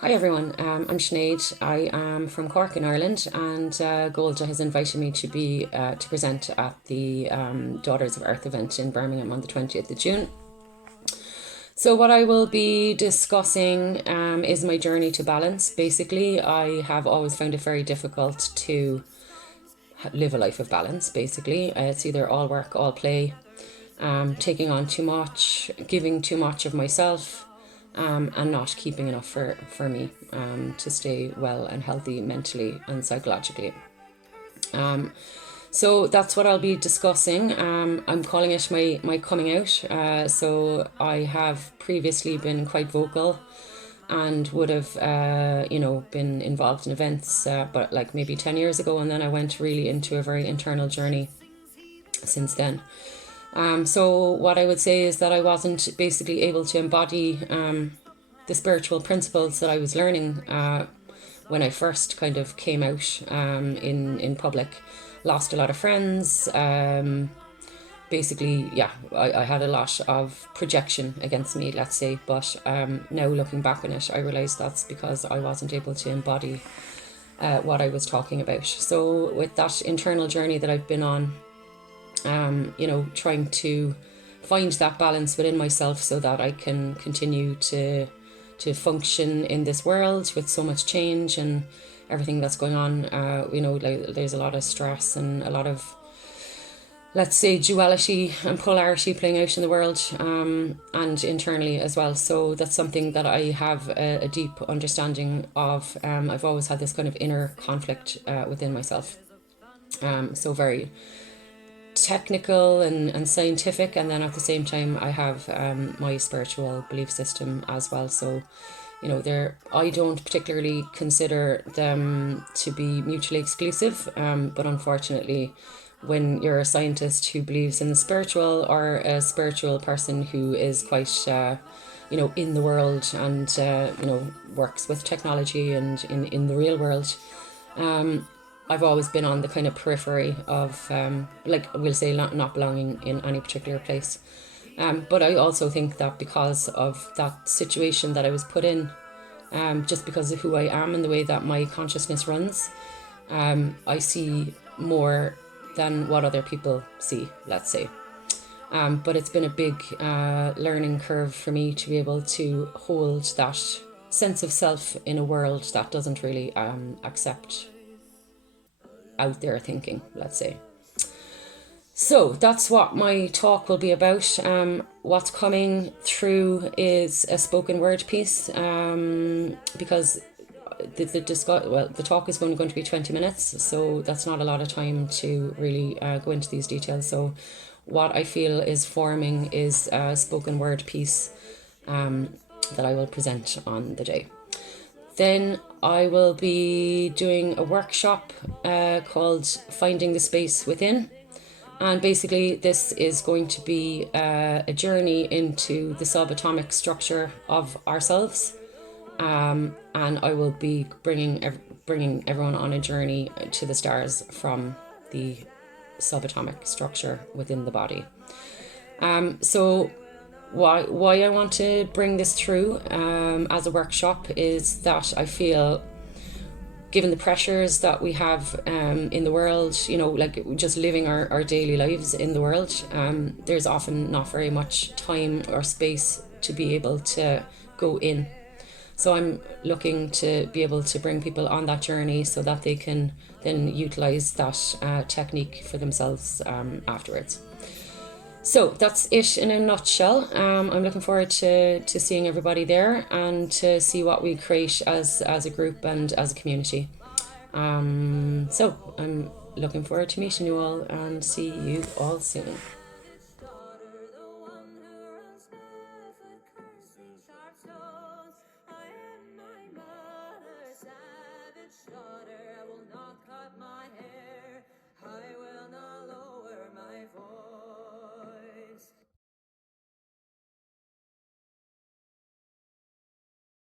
Hi everyone, I'm Sinead. I am from Cork in Ireland, and Golda has invited me to present at the Daughters of Earth event in Birmingham on the 20th of June. So what I will be discussing is my journey to balance. Basically, I have always found it very difficult to live a life of balance. Basically, it's either all work, all play, taking on too much, giving too much of myself, and not keeping enough for me to stay well and healthy mentally and psychologically. So that's what I'll be discussing. I'm calling it my coming out. So I have previously been quite vocal and would have, been involved in events, but like maybe 10 years ago. And then I went really into a very internal journey since then. So what I would say is that I wasn't basically able to embody the spiritual principles that I was learning when I first kind of came out in public. Lost a lot of friends. Basically, yeah, I had a lot of projection against me, let's say. But now looking back on it, I realise that's because I wasn't able to embody what I was talking about. So with that internal journey that I've been on, trying to find that balance within myself so that I can continue to function in this world with so much change and everything that's going on. There's a lot of stress and a lot of, let's say, duality and polarity playing out in the world, and internally as well. So that's something that I have a deep understanding of. I've always had this kind of inner conflict within myself. So very technical and scientific, and then at the same time I have my spiritual belief system as well. So I don't particularly consider them to be mutually exclusive, but unfortunately when you're a scientist who believes in the spiritual, or a spiritual person who is quite in the world and works with technology and in the real world, I've always been on the kind of periphery of, we'll say, not belonging in any particular place. But I also think that because of that situation that I was put in, just because of who I am and the way that my consciousness runs, I see more than what other people see, let's say. But it's been a big learning curve for me to be able to hold that sense of self in a world that doesn't really accept out there thinking, let's say. So that's what my talk will be about. What's coming through is a spoken word piece, because the talk is only going to be 20 minutes, so that's not a lot of time to really go into these details. So what I feel is forming is a spoken word piece that I will present on the day. Then I will be doing a workshop called Finding the Space Within. And basically this is going to be a journey into the subatomic structure of ourselves. And I will be bringing everyone on a journey to the stars from the subatomic structure within the body. So why I want to bring this through as a workshop is that I feel, given the pressures that we have in the world, like just living our daily lives in the world, there's often not very much time or space to be able to go in. So I'm looking to be able to bring people on that journey so that they can then utilize that technique for themselves afterwards. So that's it in a nutshell. I'm looking forward to seeing everybody there and to see what we create as a group and as a community. So I'm looking forward to meeting you all and see you all soon.